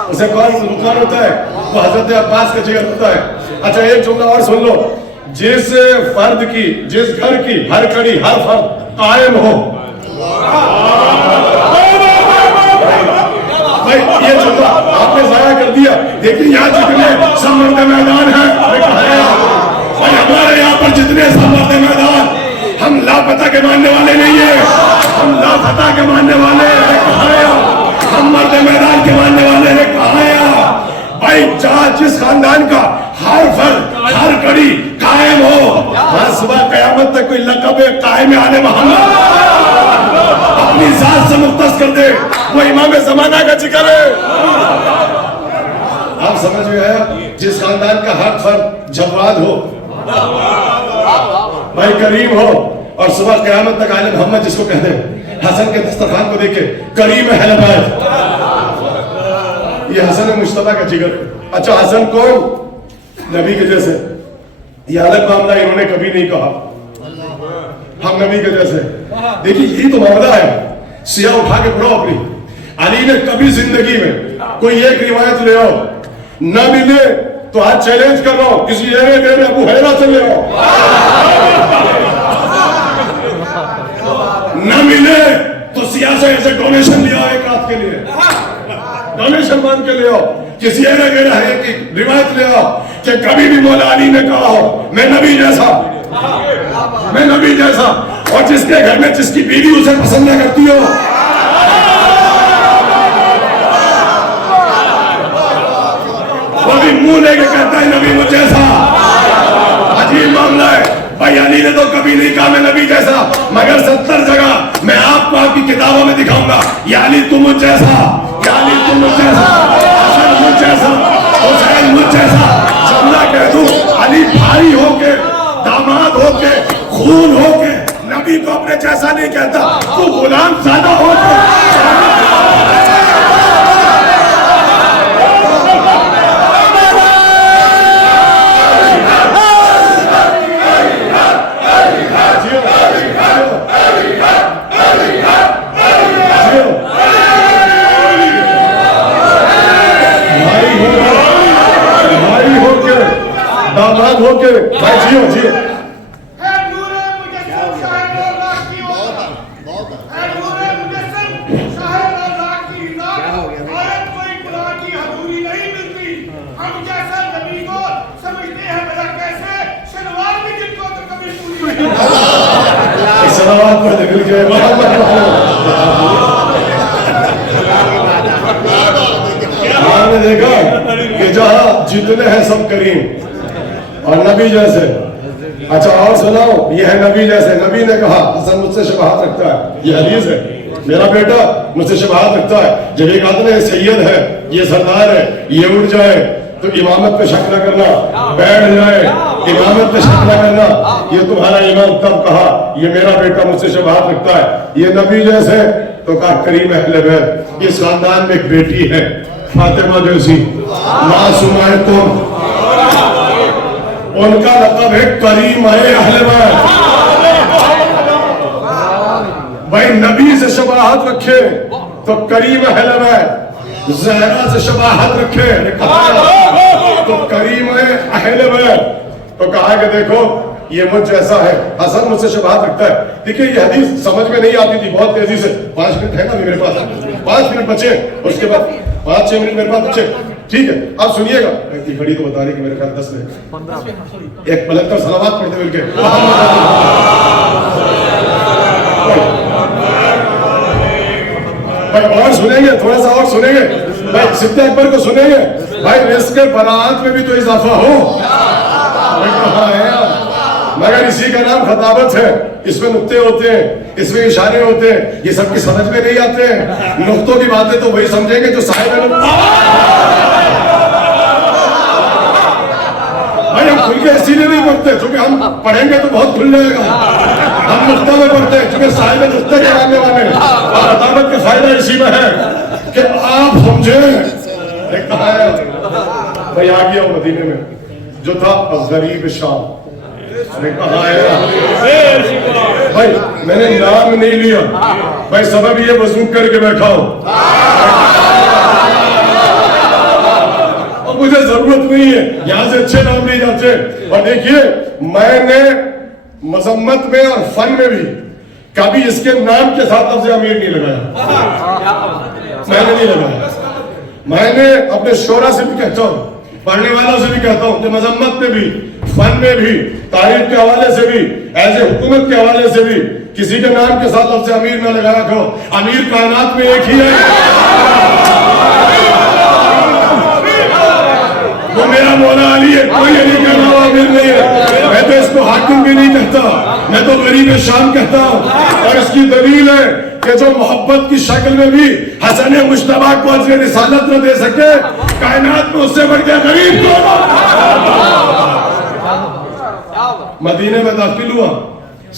اسے کون ہوتا ہے؟ وہ حضرت عباس کا جگر ہوتا ہے۔ اچھا ایک جملہ اور سن لو، جس فرد کی، جس گھر کی ہر کڑی، ہر فرد قائم ہو، بھائی یہ جملہ آپ نے ضائع کر دیا، دیکھیں یہاں جتنے سب مرد میدان ہیں، بھائی ہمارے یہاں پر جتنے سب مرد میدان، ہم لاپتہ کے ماننے والے نہیں ہیں، ہم لاپتہ کے ماننے والے ہیں، ہم مرد میدان کے ماننے والے نے کہا ہے بھائی جہاں جس خاندان کا ہر فرد، ہر کڑی قائم ہو، ہر صبح قیامت تک کوئی لقب قائم آل محمد اپنی ذات سے مختص کر دے، وہ امام زمانہ کا ذکر ہے۔ آپ سمجھ میں آیا؟ جس خاندان کا ہر فرد جواد ہو، بھائی کریم ہو، اور صبح قیامت تک آل محمد جس کو کہتے ہیں، حسن کے دسترخوان کو دیکھے کریم اہل بیت، یہ حسن مجتبیٰ کا جگر۔ اچھا حسن کون؟ نبی کے جیسے، یہ الگ معاملہ انہوں نے کبھی نہیں کہا ہم نبی کے جیسے۔ دیکھیں یہی تو معاملہ ہے، سیاہ اٹھا کے پڑھو اپنی۔ علی نے کبھی زندگی میں کوئی ایک روایت لے آؤ، نہ ملے تو آج چیلنج کر رہا ہوں، کسی ایرے میں ابو ہریرہ سے لے آؤ، نہ ملے تو سیاہ سے ایسے ڈونیشن لیا ایک رات کے لیے، ڈونیشن مان کے لے آؤ، کسی ایرے ہے کہ روایت لے آؤ کہ کبھی بھی مولا علی نے کہا ہو میں نبی جیسا، میں نبی جیسا، اور جس کے گھر میں جس کی بیوی اسے پسند نہ کرتی ہو، وہ بھی منہ لے کے کہتا ہے نبی مجھ جیسا۔ عجیب معاملہ ہے بھائی، علی نے تو کبھی نہیں کہا میں نبی جیسا، مگر 70 جگہ میں آپ کو آپ کی کتابوں میں دکھاؤں گا یا علی تم مجھ جیسا، یا علی تم مجھ جیسا، حسن مجھ جیسا، حسین مجھ جیسا، جملہ کہہ دوں علی بھائی ہو کے، داماد ہو کے، خون ہو کے نبی کو اپنے جیسا نہیں کہتا، تو غلام زیادہ ہو کے داماد ہو کے بھائی جیو جیو۔ سلامات پڑھ دے مل کے آپ نے دیکھا کہ جہاں جتنے ہیں سب کریم اور نبی جیسے۔ اچھا اور سناؤ، یہ ہے نبی جیسے، نبی نے کہا حسن مجھ سے شباہت رکھتا ہے، یہ حدیث ہے، میرا بیٹا مجھ سے شباہت رکھتا ہے، جب ایک آدمی ہے سید ہے، یہ سردار ہے، یہ اٹھ جائے تو امامت پہ شک نہ کرنا، بیٹھ جائے امامت پہ شک نہ کرنا، یہ تمہارا امام تب کہا یہ میرا بیٹا مجھ سے شباہت رکھتا ہے، یہ نبی جیسے، تو کہا کریم اہل بیت۔ اس خاندان میں ایک بیٹی ہے فاطمہ جیسی، معصومہ تم، ان کا لقب ہے کریم اہل بیت۔ بھائی نبی سے شباہت رکھے تو کریم اہل بیت، زہرا سے شباہت رکھے تو کریم اہل بیت۔ تو کہا کہ دیکھو یہ مجھ جیسا ہے، حسن مجھ سے شباہت رکھتا ہے۔ دیکھیے یہ حدیث سمجھ میں نہیں آتی تھی، بہت تیزی سے، 5 منٹ ہے نا میرے پاس، 5 منٹ بچے، اس کے بعد 5-6 منٹ میرے پاس بچے، ٹھیک ہے اب سنیے گا۔ گھڑی تو بتا رہی کہ میرے خیال 10 منٹ، ایک پلک کر صلوات پڑھتے مل کے، بھائی اور سنیں گے، تھوڑا سا اور سنیں گے بھائی، صدیق اکبر کو سنیں گے بھائی، رزق برآت میں بھی تو اضافہ ہو، مگر اسی کا نام خطابت ہے. اس میں نقطے ہوتے ہیں, اس میں اشارے ہوتے ہیں, یہ سب کی سمجھ میں نہیں آتے ہیں. نقطوں کی باتیں تو وہی سمجھیں گے جو صاحب نقطہ. بھائی ہم کھل کے اسی لیے نہیں پڑھتے چونکہ ہم پڑھیں گے تو بہت کھل جائے گا. ہم نقطہ میں پڑھتے ہیں چونکہ صاحب نقطے کے ماننے والے ہیں. اور خطابت کا فائدہ اسی میں ہے کہ آپ سمجھیں. ایک کہا ہے بھائی آ گیا مدینے میں جو تھا غریب شام. کہا ہے بھائی میں نے نام نہیں لیا بھائی سبب یہ وضو کر کے بیٹھا ہوں اور مجھے ضرورت نہیں ہے. یہاں سے اچھے نام نہیں جاتے. اور دیکھیے میں نے مذمت میں اور فن میں بھی کبھی اس کے نام کے ساتھ لفظ امیر نہیں لگایا. میں نے نہیں لگایا. میں نے اپنے شعرا سے بھی کہتا ہوں, پڑھنے والوں سے بھی کہتا ہوں کہ مذمت میں بھی, فن میں بھی, تاریخ کے حوالے سے بھی, ایسے حکومت کے حوالے سے بھی کسی کے نام کے ساتھ لفظ امیر نہ لگایا کرو. امیر کائنات میں ایک ہی ہے, وہ میرا مولا علی ہے. کوئی علی کا نام امیر نہیں ہے. میں تو اس کو حاکم بھی نہیں کہتا, میں تو غریب شام کہتا ہوں. اور اس کی دلیل ہے کہ جو محبت کی شکل میں بھی حسن مجتبیٰ کو اجر رسالت نہ دے سکے, کائنات میں اس سے بڑھ کے غریب کون. مدینے میں داخل ہوا,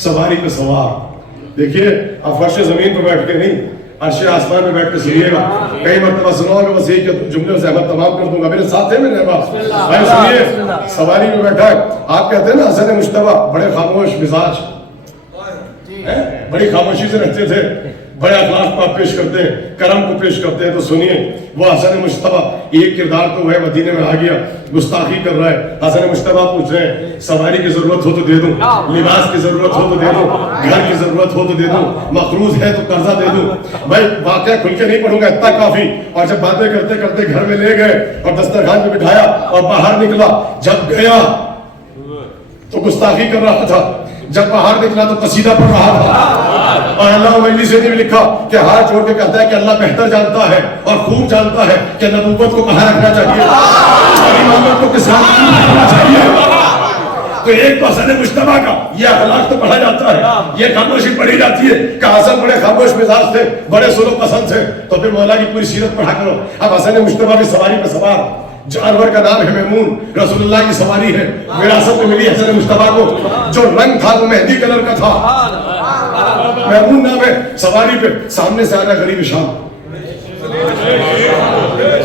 سواری پہ سوار. دیکھیے اب فرش زمین پہ بیٹھ کے نہیں, عرش آسمان پہ بیٹھ کے سنیے گا. کئی مرتبہ سنا ہوگا, بس یہی کہ جملے سے احمد تمام کر دوں گا. میرے ساتھ ہے میرے پاس بھائی, سنیے. سواری پہ بیٹھا ہے, آپ کہتے ہیں نا حسن مجتبیٰ بڑے خاموش مزاج, بڑی خاموشی سے رہتے تھے, بڑے اخلاق کو آپ پیش کرتے ہیں, کرم کو پیش کرتے ہیں. تو سنیے وہ حسن مجتبیٰ ایک کردار تو وہ ہے, مدینے میں آ گیا, گستاخی کر رہا ہے. حسن مجتبیٰ پوچھ رہے ہیں سواری کی ضرورت ہو تو دے دوں, لباس کی ضرورت ہو تو دے دوں, گھر کی ضرورت ہو تو دے دوں, مقروض ہے تو قرضہ دے دوں. بھائی واقعہ کھل کے نہیں پڑھوں گا, اتنا کافی. اور جب باتیں کرتے کرتے گھر میں لے گئے اور دسترخوان پہ بٹھایا اور باہر نکلا, جب گیا تو گستاخی کر رہا تھا, جب باہر نکلا تو قصیدہ پڑھ رہا تھا. اور اللہ علیہ سے نے بھی لکھا کہ ہاتھ چھوڑ کے کہتا ہے کہ اللہ بہتر جانتا ہے اور خوب جانتا ہے کہ نبوت کو کہاں رکھنا چاہیے اور امامت کو کس حالت میں رکھنا چاہیے. تو ایک تو حسن مجتبیٰ کا یہ اخلاق تو پڑھا جاتا ہے, یہ خاموشی پڑھی جاتی ہے کہ حسن بڑے خاموش مزاج تھے, بڑے سلو پسند تھے. تو پھر مولا کی پوری سیرت پڑھا کرو. اب حسن مجتبیٰ کی سواری پہ سوار, جانور کا نام ہے میمون, رسول اللہ کی سواری ہے, وراثت میں ملی حسن مجتبیٰ کو. جو رنگ تھا وہ مہندی کلر کا تھا, میمون نام ہے. سواری پہ سامنے سے آنا غریب شام.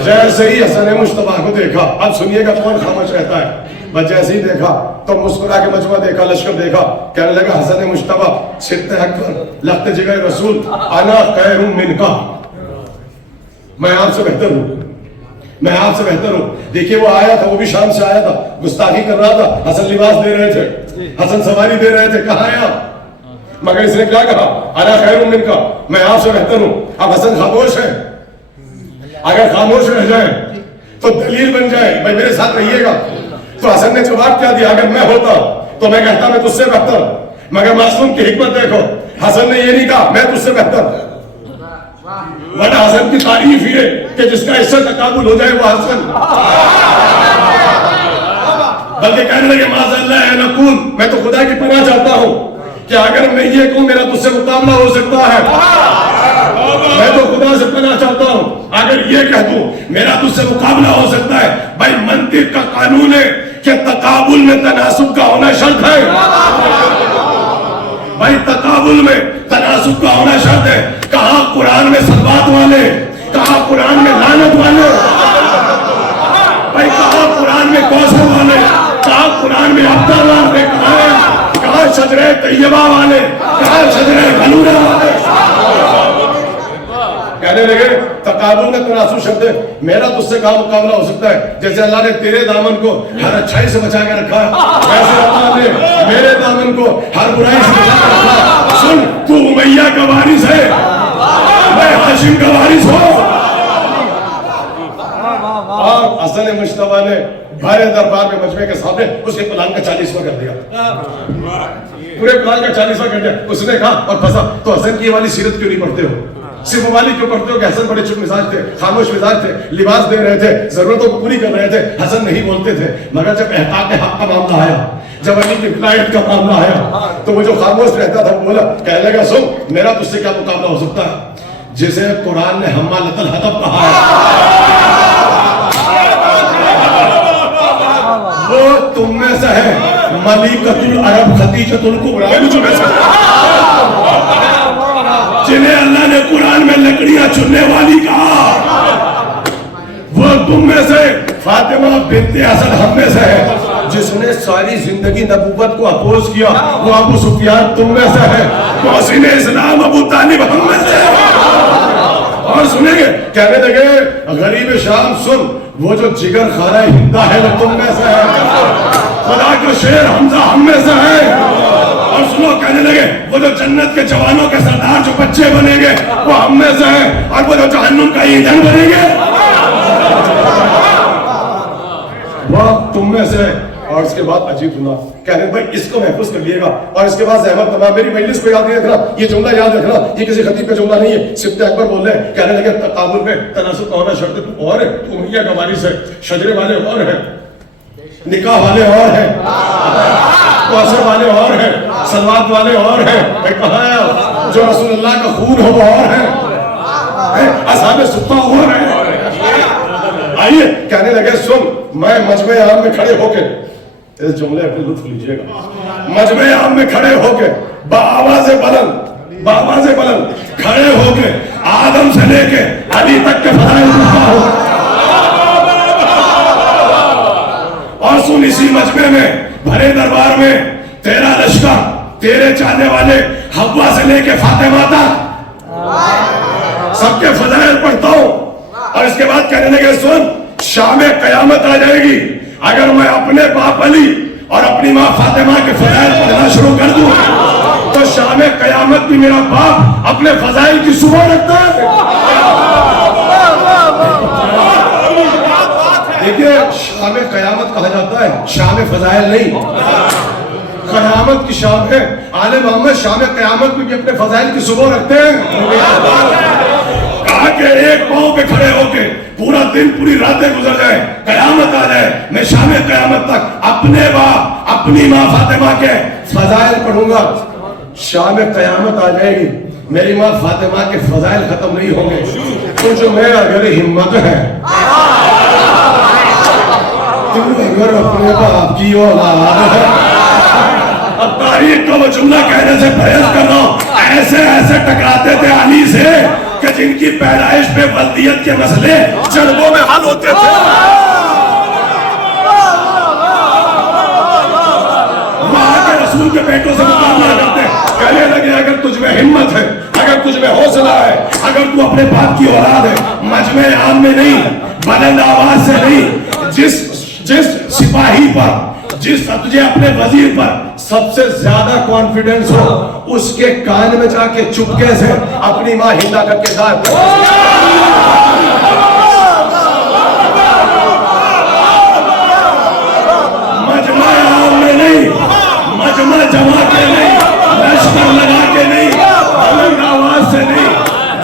جیسے ہی حسن مجتبیٰ کو دیکھا, اب سنیے گا کون خاموش رہتا ہے, بس جیسے ہی دیکھا تو مسکرا کے مجمع دیکھا, لشکر دیکھا, کہنے لگا حسن مجتبیٰ صدق اکبر لخت جگر رسول انا خیر منکا, میں آپ سے بہتر ہوں, میں آپ سے بہتر ہوں. دیکھیے وہ آیا تھا, وہ بھی شام سے آیا تھا, گستاخی کر رہا تھا, حسن لباس دے رہے تھے, حسن سواری دے رہے تھے, کہاں ہے آپ. مگر اس نے کیا کہا, انا خیر منکا, میں آپ سے بہتر ہوں. اب حسن خاموش ہے, اگر خاموش رہ جائیں تو دلیل بن جائے بھائی میرے ساتھ رہیے گا. تو حسن نے جواب کیا دیا, اگر میں ہوتا تو میں کہتا میں تجھ سے بہتر. مگر معصوم کی حکمت دیکھو, حسن نے یہ نہیں کہا میں تجھ سے بہتر, ورنہ حسن کی تعریف یہ کہ جس کا اس سے تقابل ہو جائے وہ حسن. بلکہ کہنے لگے معاذ اللہ اے نقول, میں تو خدا کی پناہ چاہتا ہوں کہ اگر میں یہ کہوں میرا تجھ سے مقابلہ ہو سکتا ہے, میں تو خدا سے پناہ چاہتا ہوں اگر یہ کہہ دوں میرا تجھ سے مقابلہ ہو سکتا ہے. بھائی منطق کا قانون ہے کہ تقابل میں تناسب کا ہونا شرط ہے. بھائی تقابل میں تناسب کا ہونا شرط ہے. کہاں قرآن میں صلوات والے, کہاں قرآن میں لعنت والے, بھائی کہاں قرآن میں کوثر والے, کہاں قرآن میں ابتر والے, کہاں شجرہ طیبہ والے, کہاں شجرہ غلورہ والے. کہنے لگے تقابل میں تناسب شرط ہے, میرا تجھ سے کہاں مقابلہ ہو سکتا ہے. جیسے اللہ نے تیرے دامن کو ہر اچھائی سے بچا کے رکھا ہے, ویسے اللہ نے میرے دامن کو ہر برائی سے بچا کے رکھا ہے. سن, تو امیہ کا وارث ہے, میں ہاشم کا وارث ہوں. اور حسن مجتبیٰ نے بھارے دربار میں مجمع کے سامنے اس کے پلان کا 40واں کر دیا, پورے پلان کا 40واں کر دیا. اس نے کہا اور پھنسا, تو حسن کی یہ والی سیرت کیوں نہیں پڑھتے ہو, صرف موالی کیوں پڑھتے ہو کہ حسن بڑے چپ مزاج تھے، خاموش مزاج تھے، لباس دے رہے تھے، ضرورتوں کو پوری کر رہے تھے، حسن نہیں بولتے تھے. مگر جب احقاق حق کا معاملہ آیا، جب علی کی ولایت کا معاملہ آیا، تو وہ جو خاموش رہتا تھا بولا، کہنے لگا سن میرا تجھ سے کیا مقابلہ ہو سکتا ہے جسے قرآن نے حمالۃ الحطب کہا ہے، وہ تم میں سے ہے ملکۃ العرب خدیجۃ الکبریٰ، جنہیں اللہ نے قرآن میں لکڑیاں چننے والی کہا، وہ تم میں سے فاطمہ بنت اسد ہم میں سے ہے جس نے ساری زندگی نبوت کو اپوز کیا، وہ ابو سفیان تم میں سے ہے، محسن اسلام ابو طالب ہم میں سے ہے. اور سنیں گے کہنے لگے غریب شام سن، وہ جو جگر خارہ ہندہ ہے وہ تم میں سے ہے، خدا کا شیر حمزہ ہم میں سے ہے. اور سنو کہنے لگے وہ جو جنت کے جوانوں کے سردار جو بچے بنیں گے وہ ہم میں سے ہیں، اور وہ جو جہنم کا ایندھن بنیں گے وہ تم میں سے. اور اس کے بعد عجیب سنا کہنے بھائی اس کو محفوظ کر لیے گا، اور اس کے بعد زحمت تمام میری مجلس کو یاد نہیں رکھنا، یہ جملہ یاد رکھنا، یہ کسی خطیب کا جملہ نہیں ہے، سبت اکبر بول رہے ہیں. کہنے لگے تقابل میں تناسب کا ہونا شرط اور ہے، امیہ کا وارث ہے، شجرے والے اور ہیں، نکاح والے اور ہیں، کوثر والے اور ہیں، سلوات والے اور ہیں، جو رسول اللہ کا خون ہو وہ اور ہیں، اصحاب صفہ اور ہیں. آئیے کہنے لگے سن میں مجمع عام میں کھڑے ہو کے، اس جملے اپنے لطف لیجئے گا، مجمع عام میں کھڑے ہو کے بآواز بلند کھڑے ہو کے آدم سے لے کے علی تک کے فضائل پڑھتا ہوں. اور سن اسی مجمع میں بھرے دربار میں تیرا لشکر، تیرے چاہنے والے حوا سے لے کے فاطمہ تک سب کے فضائل پڑھتا ہوں. اور اس کے بعد کہنے لگے سن شام قیامت آ جائے گی، اگر میں اپنے باپ علی اور اپنی ماں فاطمہ کے فضائل پڑھنا شروع کر دوں تو شام قیامت بھی میرا باپ اپنے فضائل کی صبح رکھتا ہے. دیکھیے شام قیامت کہا جاتا ہے، شام فضائل نہیں، قیامت کی شام ہے. عالم محمد شام قیامت میں بھی اپنے فضائل کی صبح رکھتے ہیں. کہا کہ ایک پاؤں پہ کھڑے ہو کے پورا دن پوری راتیں گزر جائے، قیامت آ جائے، میں شام قیامت تک اپنے باپ اپنی ماں فاطمہ کے فضائل پڑھوں گا. شام قیامت آ جائے گی، میری ماں فاطمہ کے فضائل ختم نہیں ہوں گے. تو جو میں اگر ہمت ہے اگر اپنے باپ کی اولاد ہے، اب تاریخ کا وہ جملہ کہنے سے پرہیز کر رہا ہوں، ایسے ٹکراتے تھے علی سے کہ جن کی پیدائش پہ ولدیت کے مسئلے جنگوں میں حل ہوتے تھے. وہاں کے رسول کے بیٹوں سے مقابلہ کرتے، کہنے لگے اگر تجھ میں ہمت ہے، اگر تجھ میں حوصلہ ہے، اگر تو اپنے باپ کی اولاد ہے، مجمع عام میں نہیں، بلند آواز سے نہیں، جس سپاہی پر، جس تجھے اپنے وزیر پر سب سے زیادہ کانفیڈنس ہو اس کے کان میں جا کے چپکے سے اپنی ماں ہندا کا کردار مجمع عام میں نہیں، مجمع جما کے نہیں، لشکر لگا کے نہیں، بلند آواز سے نہیں،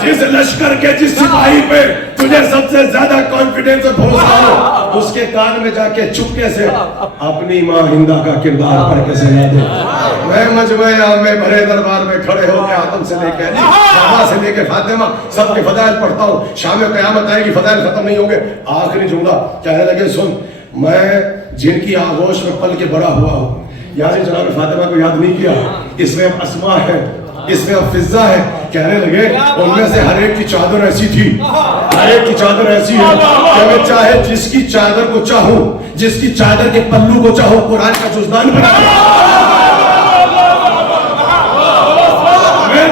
جس لشکر کے جس سپاہی پہ تجھے سب سے زیادہ کانفیڈنس اور بھروسہ ہو اس کے کان میں جا کے چپکے سے اپنی ماں ہندا کا کردار پڑھ کے سنا دے. میں مجمع عام میں بھرے دربار میں کھڑے ہو کے آدم سے لے کے علی، حوا سے لے کے فاطمہ سب کے فضائل پڑھتا ہوں. شام قیامت آئے گی، فضائل ختم نہیں ہوں گے. آخری جملہ کہنے لگے سن میں جن کی آغوش میں پل کے بڑا ہوا ہوں، یہاں سے جناب فاطمہ کو یاد نہیں کیا، اس میں اب اسماء ہے، اس میں اب فضہ ہے. کہنے لگے ان میں سے ہر ایک کی چادر ایسی تھی، ہر ایک کی چادر ایسی ہے کہ میں چاہے جس کی چادر کو چاہوں، جس کی چادر کے پلو کو چاہوں قرآن کا جزدان بنا میں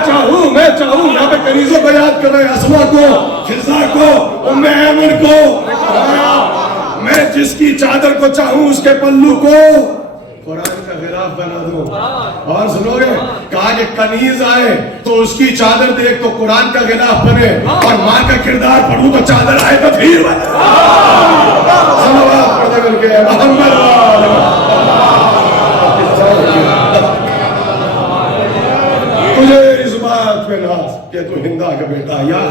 چاہوں یہاں پہ کنیزوں کو یاد کر رہے ہیں، اسماء کو، فضہ کو، ام ایمن کو. میں جس کی چادر کو چاہوں اس کے پلو کو قرآن کا غلاف بنا دو. اور سنو گے کہا کہ کنیز آئے تو اس کی چادر دیکھ تو قرآن کا غلاف بنے، اور ماں کا کردار پڑھوں تو چادر آئے تو پھر بنے. صلوات پڑھتے مل کے محمد تجھے اس بات پہ ناز کہ تو ہندا کا بیٹا، یا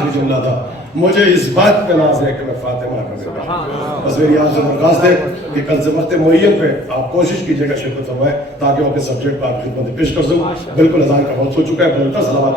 مجھے اس بات پہ ناز ہے کہ میں فاطمہ کا بیٹا ہوں. بس میری آپ سے درخواست ہے کہ کل سے وقت معین پہ آپ کوشش کیجیے گا شرکت فرمائے تاکہ وہ اپنے سبجیکٹ پر آپ کی خدمت پیش کر سکوں. بالکل اذان کا وقت ہو چکا ہے. سلامات